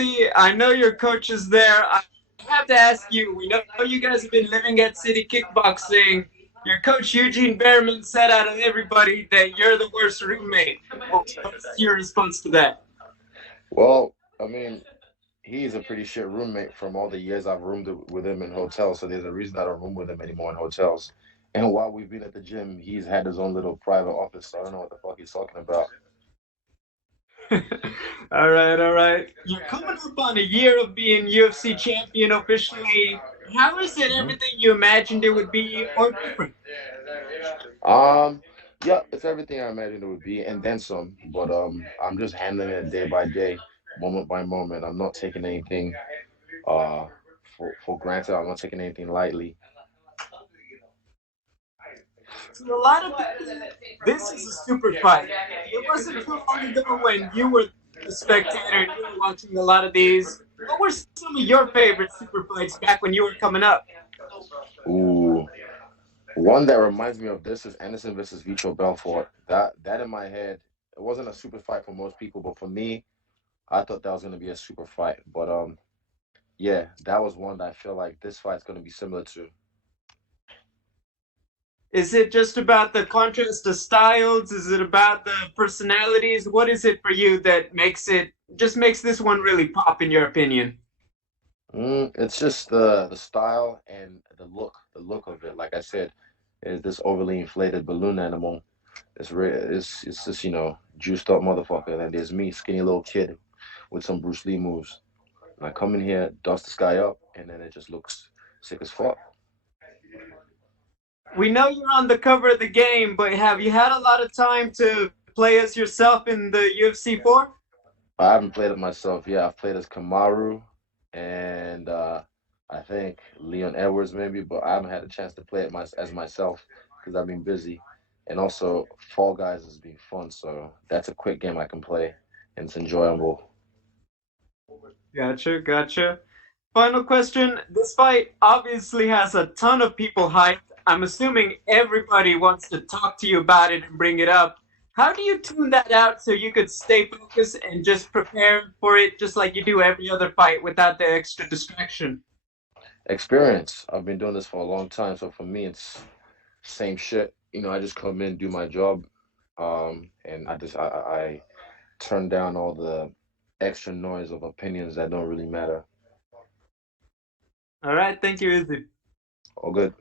I know your coach is there. I have to ask you, we know you guys have been living at City Kickboxing. Your coach, Eugene Behrman, said out of everybody that you're the worst roommate. What's your response to that? Well, I mean, he's a pretty shit roommate from all the years I've roomed with him in hotels. So there's a reason I don't room with him anymore in hotels. And while we've been at the gym, he's had his own little private office. So I don't know what the fuck he's talking about. All right, all right. You're coming up on a year of being UFC champion officially. How is it Hmm. everything you imagined it would be or different? Um, yeah, it's everything I imagined it would be, and then some. But I'm just handling it day by day, moment by moment. I'm not taking anything uh for granted. I'm not taking anything lightly. To a lot of people, this is a super fight. It wasn't too long ago when you were a spectator and you were watching a lot of these. What were some of your favorite super fights back when you were coming up? Ooh, one that reminds me of this is Anderson versus Vitor Belfort. That in my head, it wasn't a super fight for most people, but for me, I thought that was gonna be a super fight. But yeah, that was one that I feel like this fight's gonna be similar to. Is it just about the contrast of styles? Is it about the personalities? What is it for you that makes this one really pop in your opinion? It's just the style and the look of it. Like I said, is this overly inflated balloon animal. It's just juiced up motherfucker. And then there's me, skinny little kid with some Bruce Lee moves. And I come in here, dust this guy up, and then it just looks sick as fuck. We know you're on the cover of the game, but have you had a lot of time to play as yourself in the UFC 4? I haven't played it myself. Yeah, I've played as Kamaru and I think Leon Edwards maybe, but I haven't had a chance to play it as myself because I've been busy. And also, Fall Guys has been fun, so that's a quick game I can play, and it's enjoyable. Gotcha, gotcha. Final question. This fight obviously has a ton of people hyped. I'm assuming everybody wants to talk to you about it and bring it up. How do you tune that out so you could stay focused and just prepare for it just like you do every other fight without the extra distraction? Experience. I've been doing this for a long time, so for me, it's same shit. I just come in, do my job, and I turn down all the extra noise of opinions that don't really matter. All right, thank you, Izzy. All good.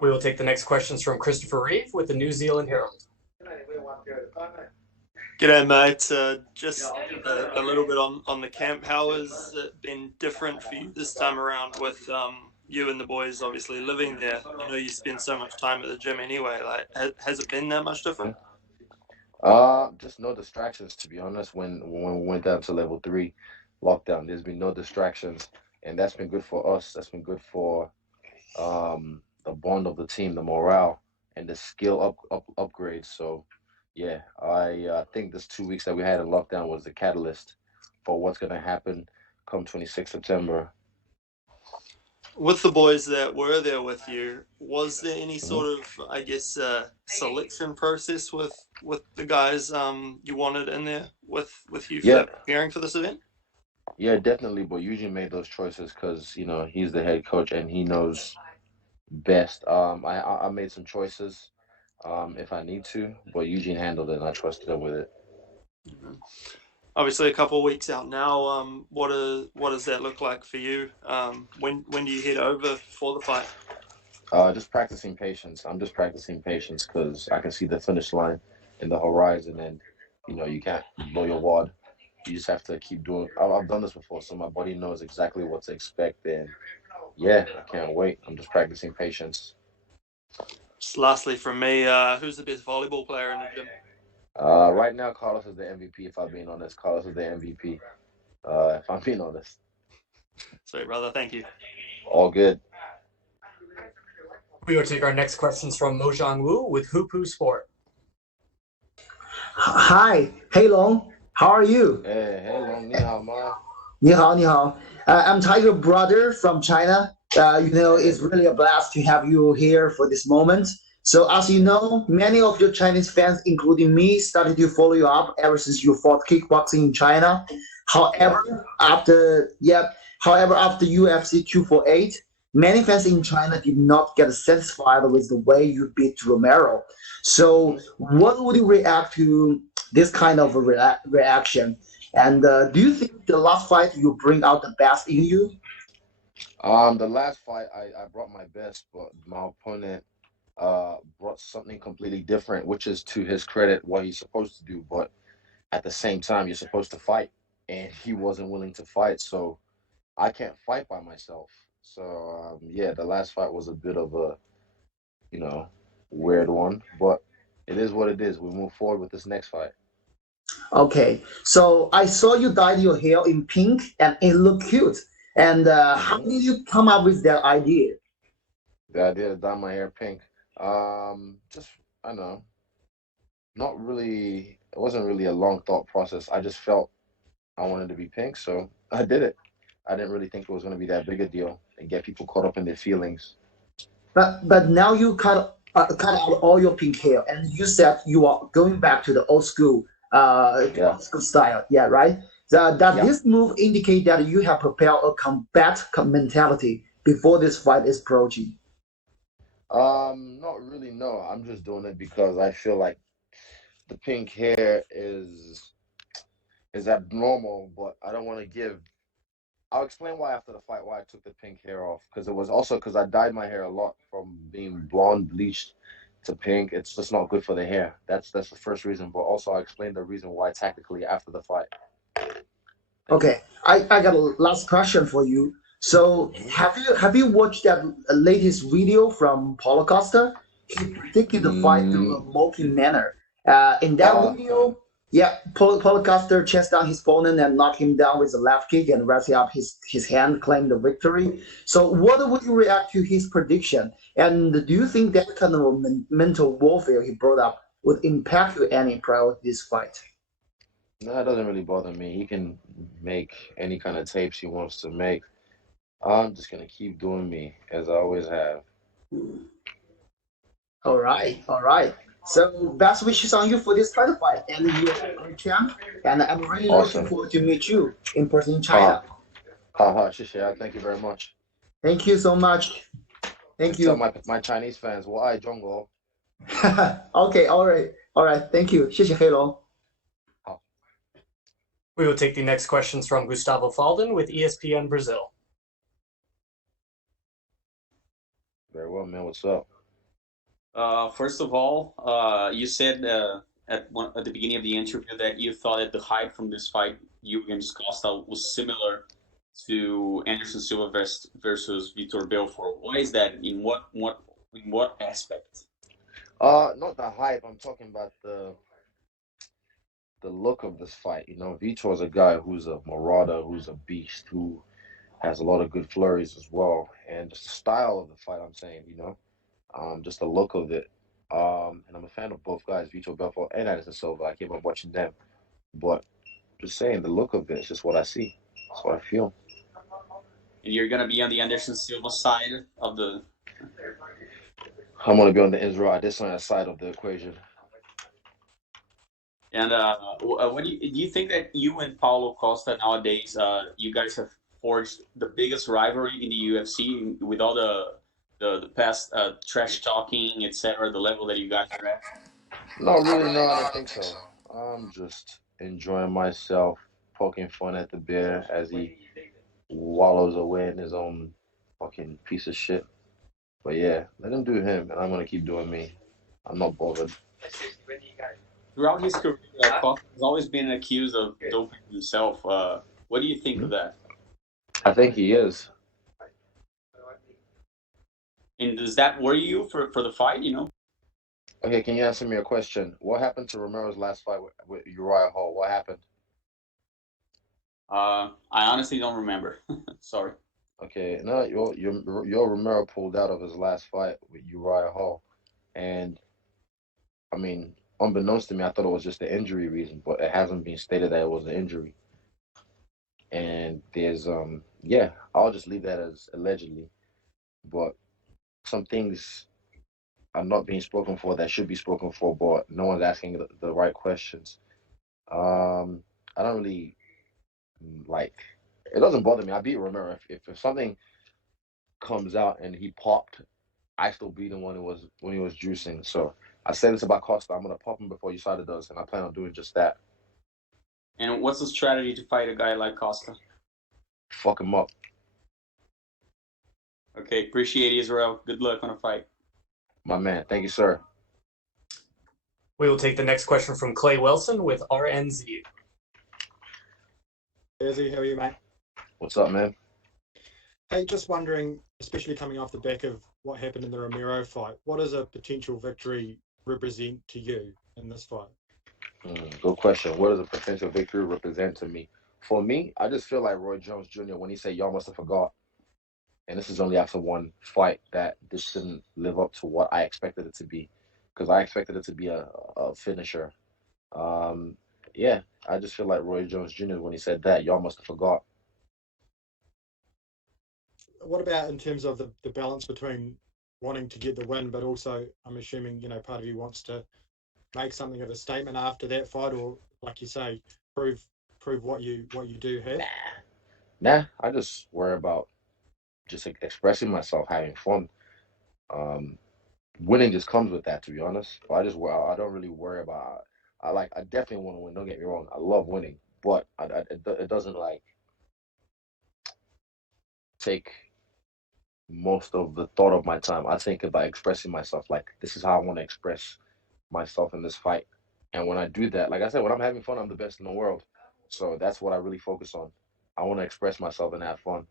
We will take the next questions from Christopher Reeve with the New Zealand Herald. G'day, mate. Just a little bit on the camp. How has it been different for you this time around with you and the boys obviously living there? I know you spend so much time at the gym anyway. Like, has it been that much different? Just no distractions to be honest. When we went down to level 3 lockdown, there's been no distractions, and that's been good for us. That's been good for the bond of the team, the morale, and the skill upgrades. So yeah, I think this 2 weeks that we had in lockdown was the catalyst for what's gonna happen come 26 September. With the boys that were there with you, was there any Mhm. sort of, I guess, selection process with the guys you wanted in there with you Yeah, for preparing for this event? yeah, definitely. But Eugene made those choices because he's the head coach and he knows best. I made some choices if I need to, but Eugene handled it and I trusted him with it. Mhm. Obviously, a couple of weeks out now. What does that look like for you? When do you head over for the fight? Just practicing patience. I'm just practicing patience because I can see the finish line in the horizon, and you can't blow your wad. You just have to keep doing. I've done this before, so my body knows exactly what to expect, and yeah, I can't wait. I'm just practicing patience. Just lastly, from me, who's the best volleyball player in the gym? Right now, Carlos is the MVP. If I'm being honest, Carlos is the MVP. If I'm being honest, Sorry, brother. Thank you. all good. We will take our next questions from Mojang Wu with Hupu Sport. Hi, Hey Long, how are you? Hey, long ni hao ma. 你好, 你好. I'm Tiger Brother from China. It's Hey. really a blast to have you here for this moment. So, as you know, many of your Chinese fans, including me, started to follow you up ever since you fought kickboxing in China. However, after UFC 248, many fans in China did not get satisfied with the way you beat Romero. So, what would you react to this kind of a reaction? And do you think the last fight you bring out the best in you? The last fight I brought my best, but my opponent brought something completely different, which is to his credit what he's supposed to do. But at the same time, you're supposed to fight, and he wasn't willing to fight. So I can't fight by myself. So yeah, the last fight was a bit of a you know weird one, but it is what it is. We move forward with this next fight. Okay, so I saw you dyed your hair in pink, and it looked cute. And how Hmm. did you come up with that idea? The idea to dye my hair pink, just I don't know, not really. It wasn't really a long thought process. I just felt I wanted to be pink, so I did it. I didn't really think it was going to be that big a deal and get people caught up in their feelings. But now you cut out all your pink hair, and you said you are going back to the Yeah, old school style. Yeah, right. Does yeah. this move indicate that you have prepared a combat mentality before this fight is approaching? Not really. No, I'm just doing it because I feel like the pink hair is abnormal, but I don't want to give. I'll explain why after the fight why I took the pink hair off because it was also because I dyed my hair a lot from being blonde bleached to pink. It's just not good for the hair. That's the first reason. But also I explained the reason why tactically after the fight. Thank you. Okay, I got a last question for you. So Hmm. have you watched that latest video from Paulo Costa? He predicted the fight through a Mm, mocking manner. In that uh, video, yeah, Paulo Costa chased down his opponent and knocked him down with a left kick and raising up his hand, claimed the victory. So what would you react to his prediction? And do you think that kind of mental warfare he brought up would impact you any prior to this fight? no, it doesn't really bother me. He can make any kind of tapes he wants to make. I'm just gonna keep doing me as I always have. All right, all right. So best wishes on you for this title fight, and you're a great champ. And I'm really looking Awesome. forward to meet you in person in Ha China. ha ha. Shishia. Thank you very much. Thank you so much. Thank Tell you. my Chinese fans, well, I Jungle. Okay, all right, all right. Thank you. 谢谢黑龙。We will take the next questions from Gustavo Falden with ESPN Brazil. Very well, man. What's up? First of all, you said at the beginning of the interview that you thought that the hype from this fight, you against Costa, was similar to Anderson Silva versus Vitor Belfort. Why is that? In what aspect? Not the hype. I'm talking about the look of this fight. Vitor's a guy who's a marauder, who's a beast, who has a lot of good flurries as well, and just the style of the fight. I'm saying, just the look of it. And I'm a fan of both guys, Vitor Belfort and Anderson Silva. I came up watching them, but just saying the look of it is just what I see. That's what I feel. And you're gonna be on the Anderson Silva side of the. I'm gonna be on the Israel Adesanya side of the equation. And what do you think that you and Paulo Costa nowadays, you guys have forged the biggest rivalry in the UFC with all the past trash talking, etc. The level that you guys are at. No, really, no, I don't think so. I'm just enjoying myself, poking fun at the bear as he wallows away in his own fucking piece of shit. But yeah, let him do him, and I'm gonna keep doing me. I'm not bothered. Throughout his career, Costa has always been accused of doping himself. What do you think of Hmm? that? I think he is. And does that worry you for the fight? Okay, can you answer me a question? What happened to Romero's last fight with Uriah Hall? What happened? I honestly don't remember. Sorry. Okay, no, your Romero pulled out of his last fight with Uriah Hall, and I mean, unbeknownst to me, I thought it was just the injury reason, but it hasn't been stated that it was an injury. And there's yeah, I'll just leave that as allegedly, but some things are not being spoken for that should be spoken for, but no one's asking the right questions. I don't really like, it doesn't bother me. I beat Romero. If something comes out and he popped, I still beat him when he was juicing. So I said this about Costa. I'm gonna pop him before USADA does, and I plan on doing just that. And what's the strategy to fight a guy like Costa? Fuck him up. Okay, appreciate it, Israel. Good luck on a fight. My man. Thank you, sir. We will take the next question from Clay Wilson with RNZ. Izzy, how are you, mate? What's up, man? Hey, just wondering, especially coming off the back of what happened in the Romero fight, what does a potential victory represent to you in this fight? Good question. What does a potential victory represent to me? For me, I just feel like Roy Jones Jr. when he said, "Y'all must have forgot," and this is only after one fight, that this didn't live up to what I expected it to be, because I expected it to be a finisher. Yeah, I just feel like Roy Jones Jr. when he said that, "Y'all must have forgot." What about in terms of the balance between wanting to get the win, but also, I'm assuming, part of you wants to make something of a statement after that fight, or like you say, prove what you do have? Nah, I just worry about just expressing myself, having fun. Winning just comes with that, to be honest. But I don't really worry about. I definitely want to win. Don't get me wrong. I love winning, but it doesn't like take most of the thought of my time. I think about expressing myself. Like, this is how I want to express myself in this fight. And when I do that, like I said, when I'm having fun, I'm the best in the world. So that's what I really focus on. I want to express myself and have fun.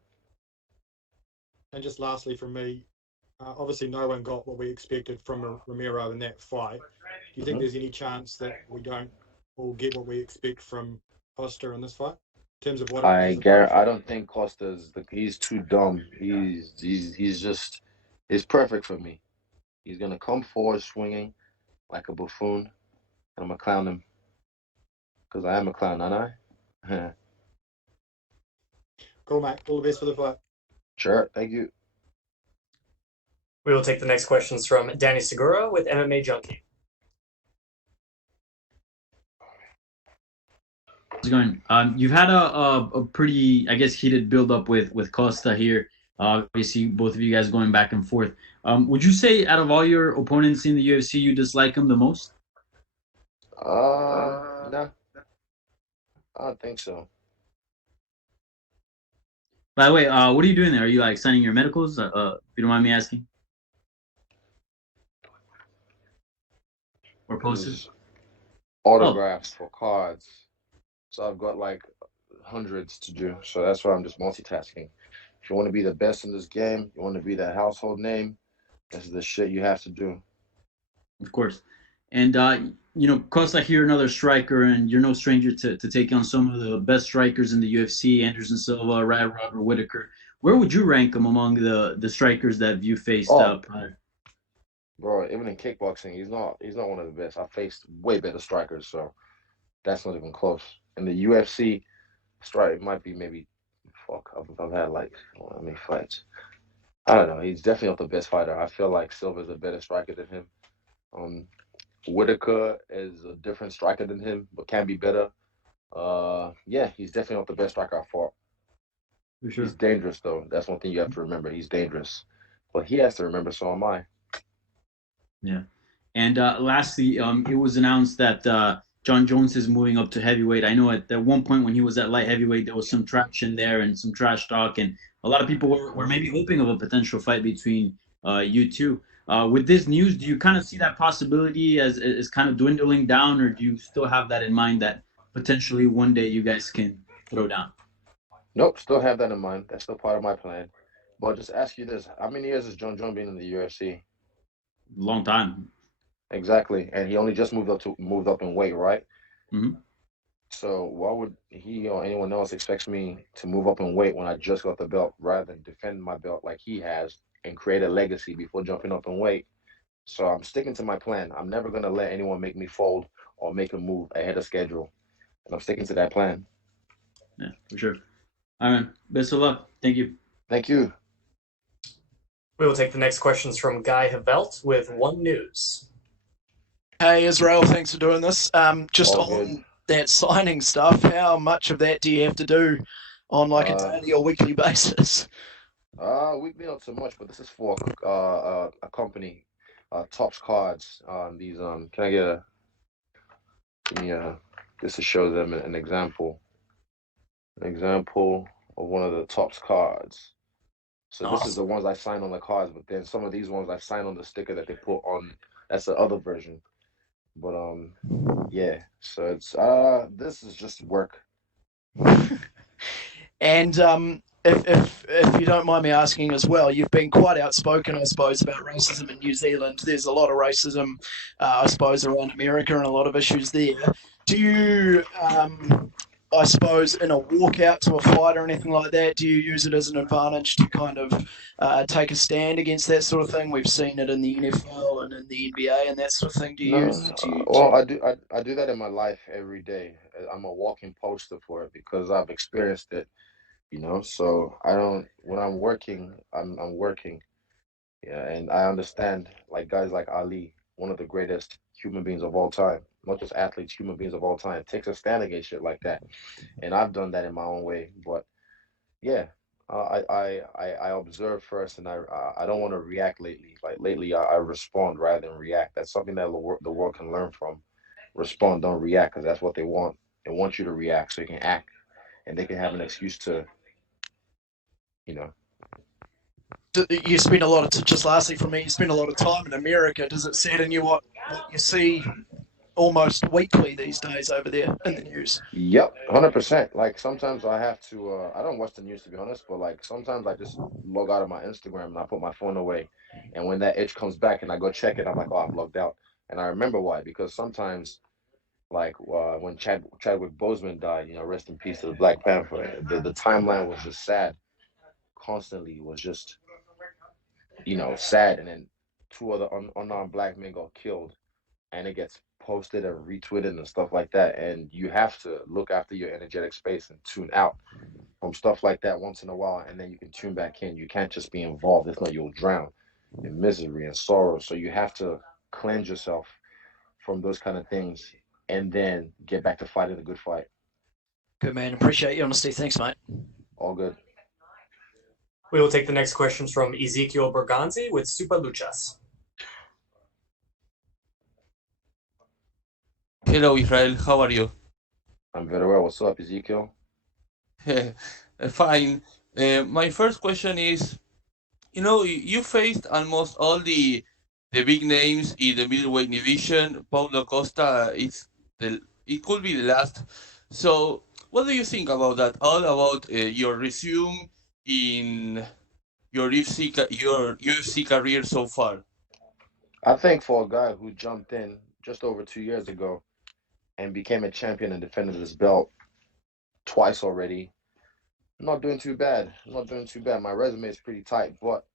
And just lastly from me, obviously no one got what we expected from Romero in that fight. Do you think there's any chance that we don't all get what we expect from Costa in this fight? In terms of what it is about? I don't think he's too dumb. He's perfect for me. He's gonna come forward swinging like a buffoon, and I'm gonna clown him because I am a clown, aren't I? Cool, mate. All the best for the fight. Sure, thank you. We will take the next questions from Danny Segura with MMA Junkie. How's it going? You've had a pretty, I guess, heated build up with Costa here. Obviously, both of you guys going back and forth. Would you say out of all your opponents in the UFC, you dislike him the most? No, I don't think so. By the way, what are you doing there? Are you like signing your medicals? If you don't mind me asking. Or posters? Autographs for cards. So I've got like hundreds to do. So that's why I'm just multitasking. If you want to be the best in this game, you want to be that household name, this is the shit you have to do. Of course. And, Costa here, another striker, and you're no stranger to taking on some of the best strikers in the UFC, Anderson Silva, Robert Whitaker. Where would you rank him among the strikers that you faced prior? Bro, even in kickboxing, he's not one of the best. I faced way better strikers, so that's not even close. In the UFC, strike might be maybe I've had like how many fights? I don't know. He's definitely not the best fighter. I feel like Silva's a better striker than him. Whitaker is a different striker than him, but can be better. Yeah, he's definitely not the best striker I fought. For sure. He's dangerous though. That's one thing you have to remember. He's dangerous. But he has to remember, so am I. Yeah. And lastly, it was announced that John Jones is moving up to heavyweight. I know at one point when he was at light heavyweight, there was some traction there and some trash talk, and a lot of people were maybe hoping of a potential fight between you two. With this news, do you kind of see that possibility as kind of dwindling down, or do you still have that in mind that potentially one day you guys can throw down? Nope, still have that in mind. That's still part of my plan. But just ask you this: how many years has John Jones been in the UFC? Long time. Exactly, and he only just moved up in weight, right? Mm-hmm. So why would he or anyone else expect me to move up in weight when I just got the belt, rather than defend my belt like he has and create a legacy before jumping up in weight? So I'm sticking to my plan. I'm never gonna let anyone make me fold or make a move ahead of schedule, and I'm sticking to that plan. Yeah, for sure. All right, best of luck. Thank you. Thank you. We will take the next questions from Guy Havelt with One News. Hey Israel, thanks for doing this. Just All on good. that signing stuff, how much of that do you have to do on like a daily or weekly basis? Weekly not so much, but this is for a company, Tops Cards. These can I get a give me a just to show them an example of one of the Tops Cards. So this is the ones I signed on the cards, but then some of these ones I signed on the sticker that they put on. That's the other version. But yeah. So it's this is just work. And if you don't mind me asking as well, you've been quite outspoken, I suppose, about racism in New Zealand. There's a lot of racism, I suppose, around America and a lot of issues there. Do you, I suppose, in a walkout to a fight or anything like that, do you use it as an advantage to kind of take a stand against that sort of thing? We've seen it in the NFL and in the NBA and that sort of thing. Do you use? Well, I do that in my life every day. I'm a walking poster for it because I've experienced it. So I don't when I'm working, I'm working. Yeah, and I understand like guys like Ali, one of the greatest human beings of all time, not just athletes, human beings of all time, takes a stand against shit like that. And I've done that in my own way. But yeah, I observe first, and I don't want to react lately. Like lately, I respond rather than react. That's something that the world can learn from. Respond, don't react, because that's what they want. They want you to react so you can act, and they can have an excuse to, you know. You spend a lot of just lastly from me. You spend a lot of time in America. Does it sadden you what you see almost weekly these days over there in the news? Yep, 100%. Like sometimes I have to. I don't watch the news to be honest, but like sometimes I just log out of my Instagram and I put my phone away, and when that itch comes back and I go check it, I'm like, oh, I've logged out, and I remember why because sometimes like when Chadwick Boseman died, rest in peace to the Black Panther. The timeline was just sad, constantly was just sad, and then two other unarmed black men got killed, and it gets posted and retweeted and stuff like that, and you have to look after your energetic space and tune out from stuff like that once in a while, and then you can tune back in. You can't just be involved. If not, you'll drown in misery and sorrow. So you have to cleanse yourself from those kind of things and then get back to fighting a good fight. Good man. Appreciate your honesty. Thanks, mate. All good. We will take the next questions from Ezekiel Berganzi with Super Luchas. Hello, Israel. How are you? I'm very well. What's up, Ezekiel? Fine. My first question is, you faced almost all the big names in the middleweight division. Paulo Costa it could be the last. So, what do you think about that? All about your resume in your UFC career so far? I think for a guy who jumped in just over 2 years ago and became a champion and defended his belt twice already, I'm not doing too bad. I'm not doing too bad. My resume is pretty tight, but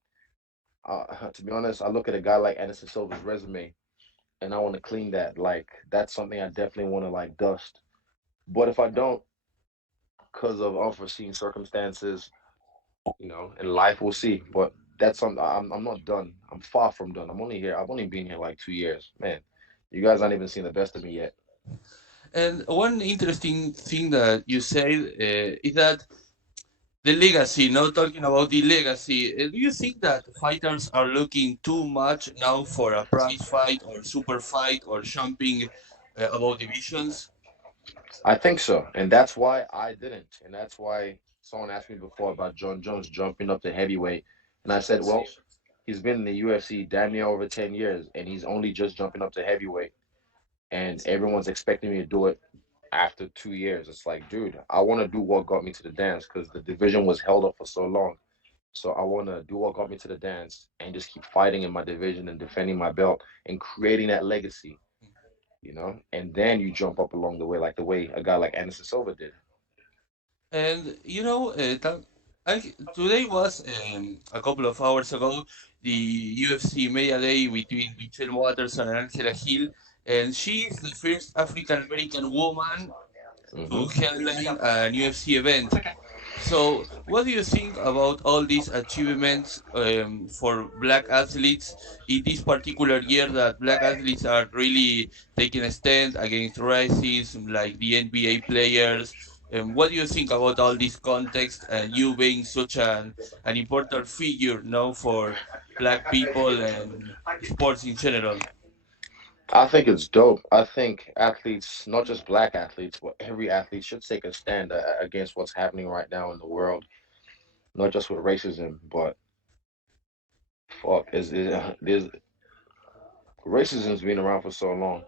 to be honest, I look at a guy like Anderson Silva's resume and I want to clean that. Like that's something I definitely want to like dust. But if I don't, because of unforeseen circumstances, in life, we'll see. But that's something I'm not done. I'm far from done. I'm only here. I've only been here like 2 years, man. You guys aren't even seen the best of me yet. And one interesting thing that you said is that the legacy, now talking about the legacy, do you think that fighters are looking too much now for a prize fight or super fight or jumping about divisions? I think so. And that's why I didn't. And that's why someone asked me before about John Jones jumping up to heavyweight. And I said, well, he's been in the UFC damn near over 10 years and he's only just jumping up to heavyweight. And everyone's expecting me to do it after 2 years. It's like, dude, I want to do what got me to the dance because the division was held up for so long. So I want to do what got me to the dance and just keep fighting in my division and defending my belt and creating that legacy, and then you jump up along the way, like the way a guy like Anderson Silva did. And today was a couple of hours ago the UFC Media Day between Michelle Waters and Angela Hill, and she is the first African American woman to headline an UFC event. So, what do you think about all these achievements for black athletes in this particular year that black athletes are really taking a stand against racism, like the NBA players? What do you think about all this context and you being such an important figure now for black people and sports in general? I think it's dope. I think athletes, not just black athletes, but every athlete should take a stand against what's happening right now in the world. Not just with racism, but fuck, there's racism's been around for so long.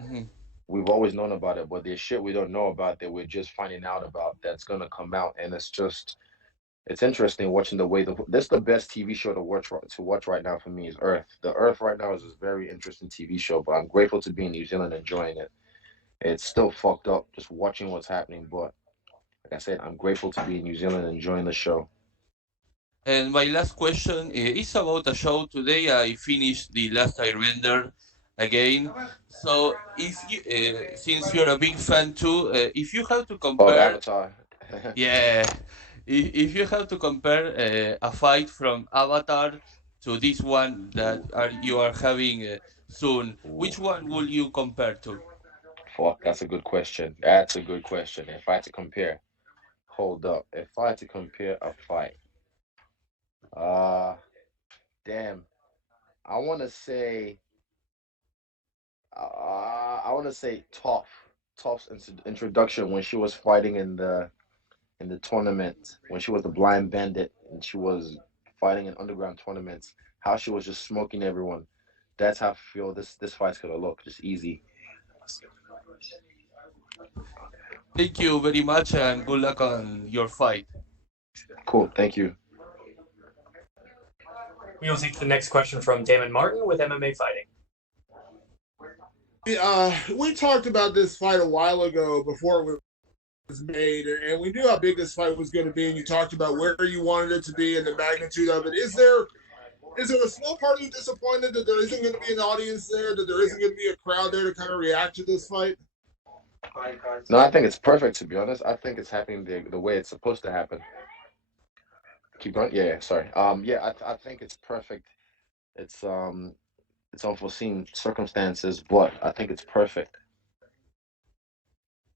Mhm. We've always known about it, but there's shit we don't know about that we're just finding out about that's gonna come out, and it's interesting watching the way this is the best TV show to watch right now for me is Earth. The Earth right now is a very interesting TV show, but I'm grateful to be in New Zealand enjoying it. It's still fucked up just watching what's happening, but like I said, I'm grateful to be in New Zealand enjoying the show. And my last question is about a show. Today I finished the Last Airbender again. So, if you, since you're a big fan too, if you have to Of compare, Avatar. yeah, if you have to compare a fight from Avatar to this one that you are having soon, Ooh, which one will you compare to? fuck, that's a good question. That's a good question. If I had to compare, hold up. If I had to compare a fight, uh, damn, I want to say, I want to say Toph. Toph's introduction when she was fighting in the tournament, when she was the blind bandit and she was fighting in underground tournaments, how she was just smoking everyone. That's how I feel this fight's gonna look, just easy. Thank you very much and good luck on your fight. Cool, thank you. We will take the next question from Damon Martin with MMA Fighting. We talked about this fight a while ago before it was made, and we knew how big this fight was going to be. And you talked about where you wanted it to be and the magnitude of it. Is there a small part of you disappointed that there isn't going to be an audience there, that there isn't going to be a crowd there to kind of react to this fight? No, I think it's perfect to be honest. I think it's happening the way it's supposed to happen. Keep going. Yeah, sorry. Yeah, I think it's perfect. It's it's unforeseen circumstances, but I think it's perfect.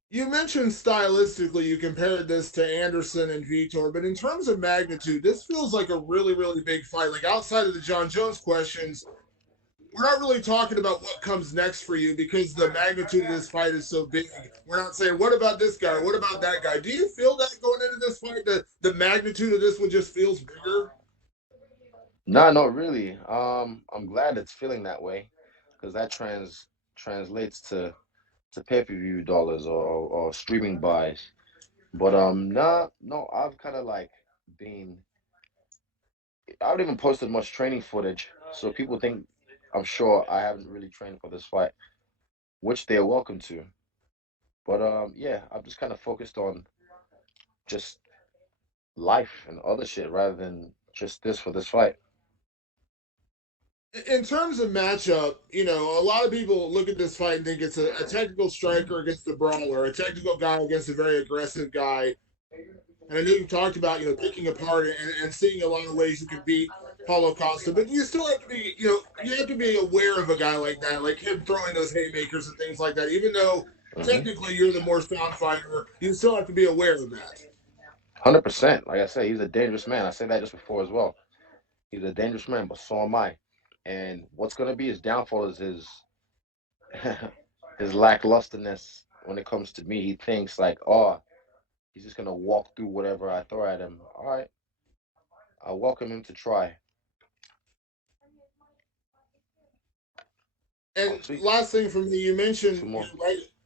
You mentioned stylistically you compared this to Anderson and Vitor, but in terms of magnitude, this feels like a really, really big fight. Like outside of the John Jones questions, we're not really talking about what comes next for you because the magnitude of this fight is so big. We're not saying, what about this guy? What about that guy? Do you feel that going into this fight, the magnitude of this one just feels bigger? No, not really. I'm glad it's feeling that way because that translates to pay-per-view dollars or streaming buys. But nah, no, I've kind of like been. I haven't even posted much training footage, so people think I'm sure I haven't really trained for this fight, which they're welcome to. But yeah, I'm just kind of focused on just life and other shit rather than just this for this fight. In terms of matchup, a lot of people look at this fight and think it's a technical striker against a brawler, a technical guy against a very aggressive guy. And I know you talked about, picking apart and seeing a lot of ways you can beat Paulo Costa, but you still have to be, you have to be aware of a guy like that, like him throwing those haymakers and things like that. Even though Mm-hmm. technically you're the more sound fighter, you still have to be aware of that. 100%. Like I said, he's a dangerous man. I said that just before as well. He's a dangerous man, but so am I. And what's gonna be his downfall is his his lacklusterness when it comes to me. He thinks like, oh, he's just gonna walk through whatever I throw at him. All right, I welcome him to try. And Oh, sweet. last thing from me, you mentioned Two more.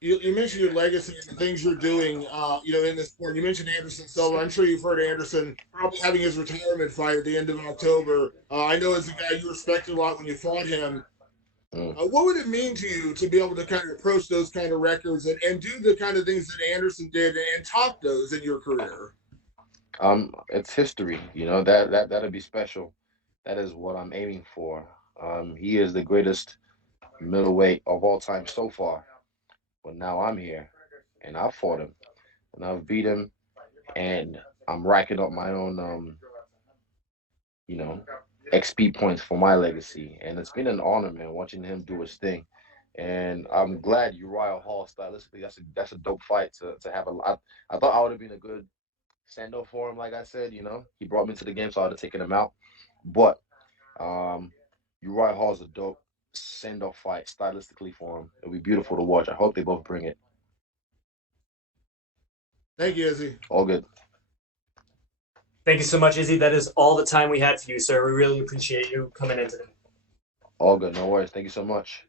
you mentioned your legacy and the things you're doing, in this sport. You mentioned Anderson Silva. I'm sure you've heard Anderson probably having his retirement fight at the end of October. I know as a guy you respected a lot when you fought him. Mm. What would it mean to you to be able to kind of approach those kind of records and do the kind of things that Anderson did and top those in your career? It's history. That'd be special. That is what I'm aiming for. He is the greatest middleweight of all time so far. But now I'm here, and I fought him, and I've beat him, and I'm racking up my own XP points for my legacy, and it's been an honor, man, watching him do his thing. And I'm glad Uriah Hall stylistically, that's a dope fight to have. I thought I would have been a good send-off for him, like I said. He brought me to the game, so I would have taken him out. But Uriah Hall's a dope send-off fight stylistically for him. It'll be beautiful to watch. I hope they both bring it. Thank you, Izzy. All good. Thank you so much, Izzy. That is all the time we had for you, sir. We really appreciate you coming in today. All good. No worries. Thank you so much.